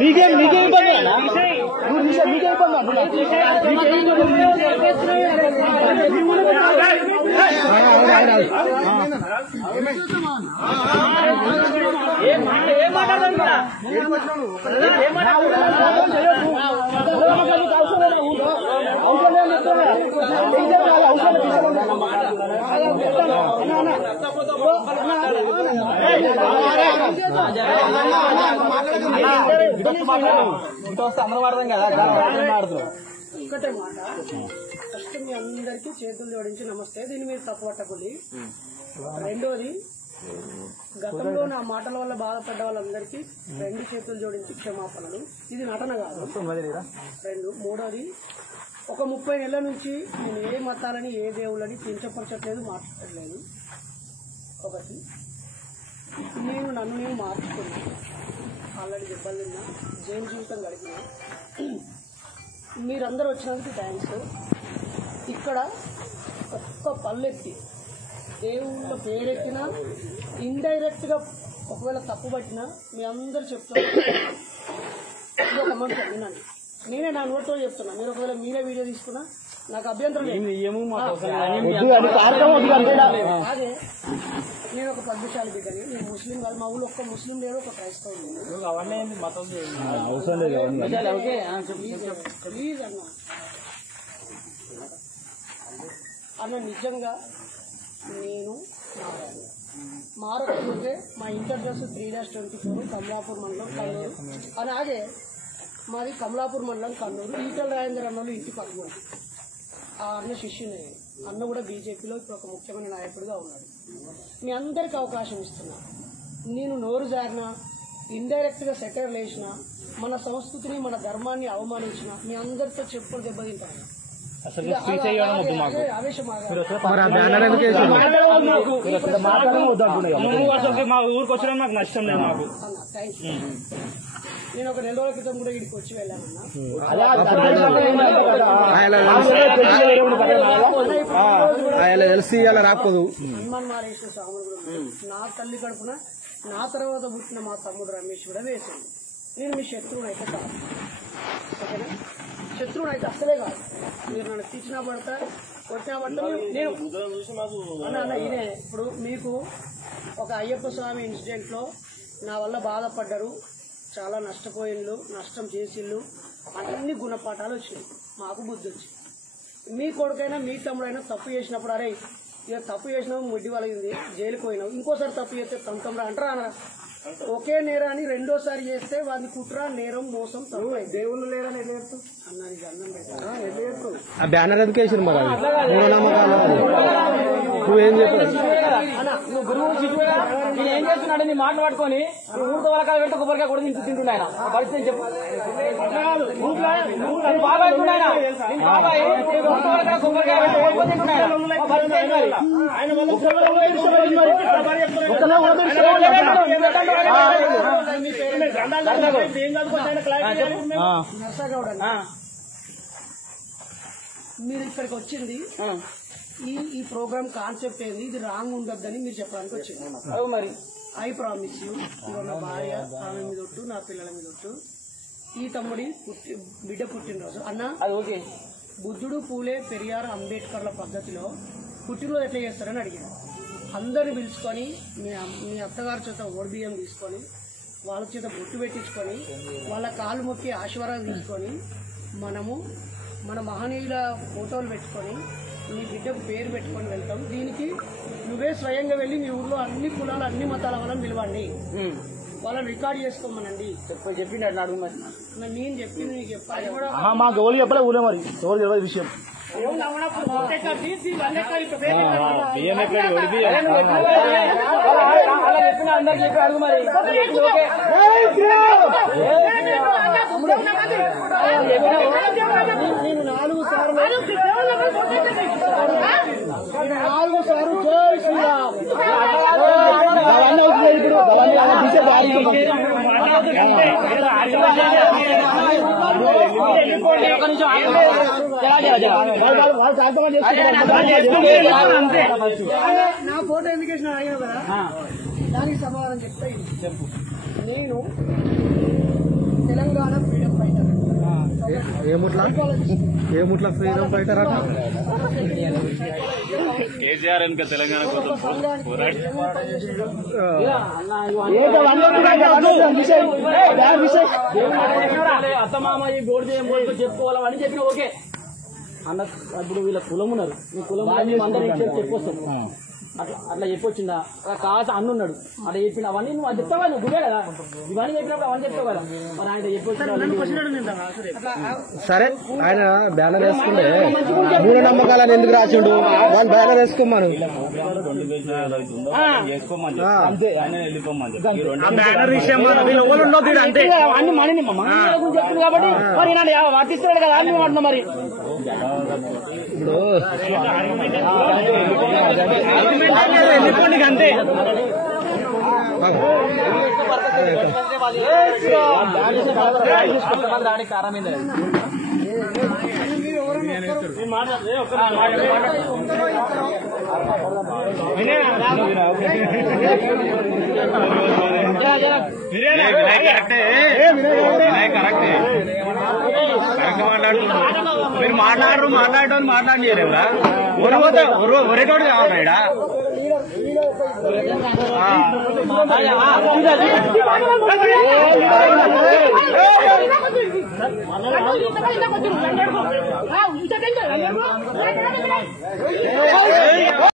మీకే ఇబ్బంది మీకే ఒక్కటే మాట ఫస్ట్ మీ అందరికీ చేతులు జోడించి నమస్తే. దీన్ని మీరు తప్పట్టకులి. రెండోది, గతంలో నా మాటల వల్ల బాధపడ్డ వాళ్ళందరికీ రెండు చేతులు జోడించి క్షమాపణలు. ఇది నటన కాదు. మూడోది, ఒక 30 నెలల నుంచి నేను ఏ మతాలని ఏ దేవుళ్ళని కించపరచట్లేదు, మాట్లాడలేదు. ఒకటి, నన్ను నేను మార్చుకున్నాను. ఆల్రెడీ దెబ్బలు తిన్నా, జైలు జీవితం గడిపినా. మీరందరూ వచ్చినందుకు థ్యాంక్స్. ఇక్కడ ఒక్క పల్లెత్తి దేవుళ్ళ పేరెత్తినా ఇండైరెక్ట్గా ఒకవేళ తప్పు పట్టినా మీ అందరూ చెప్తారు. ఇది ఒక మంచి వినండి. నేనే నా నోట్తో చెప్తున్నా. మీరు ఒకవేళ మీరే వీడియో తీసుకున్నా నాకు అభ్యంతరం లేదు. అదే నేను ఒక పద్మశాలి బిడ్డని. నేను ముస్లిం కాదు. మా ఊళ్ళో ఒక్క ముస్లిం లేడు, ఒక క్రైస్తవుడు ప్లీజ్ అన్న నిజంగా నేను మారకపోతే మా ఇంటర్ అడ్రస్ 3-24 కమలాపూర్ మండలం కన్నూరు. అలాగే మాది కమలాపూర్ మండలం కన్నూరు. ఈటల రాజేందర్ అన్నలు ఇంటి పక్కన. ఆ అన్న శిష్యుని. అన్న కూడా బీజేపీలో ఇప్పుడు ఒక ముఖ్యమైన నాయకుడిగా ఉన్నాడు. మీ అందరికి అవకాశం ఇస్తున్నా. నేను నోరు జారినా, ఇండైరెక్ట్గా సెటైర్లు వేసినా, మన సంస్కృతిని మన ధర్మాన్ని అవమానించిన మీ అందరితో చెప్పులు దెబ్బతింటాను. మా ఊరికి వచ్చినా నాకు నష్టం లేదు. నాకు నేను ఒక 2 రోజుల క్రితం కూడా ఇక్కడికి వచ్చి వెళ్ళానన్నా. హనుమాన్ మారేశ్వర స్వామి కూడా నా తల్లి కడుపున నా తర్వాత పుట్టిన మా తమ్ముడు రమేష్ కూడా వేసింది. నేను మీ శత్రువుని అయితే కాదు, ఓకేనా? శత్రువుని అయితే అసలే కాదు. మీరు నన్ను తీసినా పడతా, కొట్టినా పడతా. నేను అన్న ఇదే ఇప్పుడు మీకు ఒక అయ్యప్ప స్వామి ఇన్సిడెంట్ లో నా వల్ల బాధపడ్డారు, చాలా నష్టపోయిళ్ళు, నష్టం చేసిళ్ళు, అన్ని గుణపాఠాలు వచ్చినాయి. మాకు బుద్ధి వచ్చింది. మీ కొడుకైనా మీ తమ్ముడైనా తప్పు చేసినప్పుడు అరే ఇక తప్పు చేసినావు, ముడ్డి వలగింది, జైలుకు పోయినావు, ఇంకోసారి తప్పు చేస్తే తమ్మురా అంటారా అన్న? ఒకే నేరాన్ని రెండోసారి చేస్తే వాడిని కుట్ర, నేరం, మోసం, తప్పు. దేవుళ్ళు లేరని ఎట్లా చెప్తావు అన్న? నీకు అన్నం పెట్టారా? ఎట్లా చెప్తావు? బ్యానర్ ఎందుకు వేసారు మరి? నువ్వేం చెప్పావు? నువ్వు గురువు నేను ఏం చేస్తున్నాడు? నీ మాటలు పట్టుకొని ఊరితో వాళ్ళకాలు పెట్టి కొబ్బరికాయ కూడా తింటున్నాయన పరిస్థితి చెప్పు. బాబాయ్ బాబాయ్ కొబ్బరికాయ పెట్టి తింటున్నాయన మీరు ఇక్కడికి వచ్చింది ఈ ప్రోగ్రామ్ కాన్సెప్ట్ ఏంది, ఇది రాంగ్ ఉండొద్దని మీరు చెప్పడానికి వచ్చింది. మరి ఐ ప్రామిస్ యూ, నా భార్య ఆమె మీద ఒట్టు, నా పిల్లల మీద ఒట్టు, ఈ తమ్ముడి బిడ్డ పుట్టినరోజు అన్న. ఓకే. బుద్ధుడు, పూలే, పెరియార్, అంబేద్కర్ల పద్ధతిలో పుట్టినరోజు ఎట్లా చేస్తారని అడిగాను. అందరిని పిలుచుకొని మీ అత్తగారి చేత ఓడిబియ్యం తీసుకొని వాళ్ళ చేత బొట్టు పెట్టించుకొని వాళ్ళ కాలు మొక్కి ఆశీర్వాదం తీసుకొని మనము మన మహనీయుల ఫోటోలు పెట్టుకొని మీ బిడ్డకు పేరు పెట్టుకొని వెళ్తాం. దీనికి నువ్వే స్వయంగా వెళ్ళి మీ ఊర్లో అన్ని కులాలు అన్ని మతాల వాళ్ళని పిలవండి, వాళ్ళని రికార్డ్ చేసుకోమనండి చెప్పిండు. అడుగు మరి నేను చెప్పింది నీకు చెప్పాలి. మాకు ఎవరు చెప్పలే ఊరే మరి ఎవరు తెలియదు విషయం. అందరికి చెప్పి అడుగు మరి. నేను 4 సార్లు జై శ్రీరామ్ నా ఫోటో ఎందుకు వేసిన అడిగినా కదా దానికి సమాధానం చెప్తా చెప్పు. నేను తెలంగాణ ఫ్రీడమ్ ఫైటర్. ఏముట్లా ఫ్రీడమ్ ఫైటర్ అట కేసీఆర్ ఇంకా తెలంగాణ కోసం పోరాడి అత్తమామయ్య గోడు చేయబోతు చెప్పుకోవాలని చెప్పిన ఓకే అన్న. ఇప్పుడు వీళ్ళ కులం ఉన్నారు, మీ కులం అందరికి చెప్పొస్తాం. అట్లా చెప్పొచ్చిందా కాస్త అన్నున్నాడు అట్లా చెప్పిన అవన్నీ నువ్వు అది చెప్తావా? నువ్వు గుడే కదా ఇవన్నీ చెప్పినప్పుడు అవన్నీ చెప్తావు కదా. మరి ఆయన చెప్పొచ్చు. సరే ఆయన బ్యానర్ వేసుకుంటే మూఢ నమ్మకాలని ఎందుకు రాసిండు? వాళ్ళు బ్యానర్ వేసుకోమను అన్ని మనని గురించి చెప్తుంది కాబట్టి మరి వర్తిస్తున్నాడు కదా అన్ని అంటున్నా. మరి ఇప్పుడు అంతే దానికి కారణం మీరు మాట్లాడటం మాట్లాడలేరా? ఒరేటోడు కావాలి ఈడ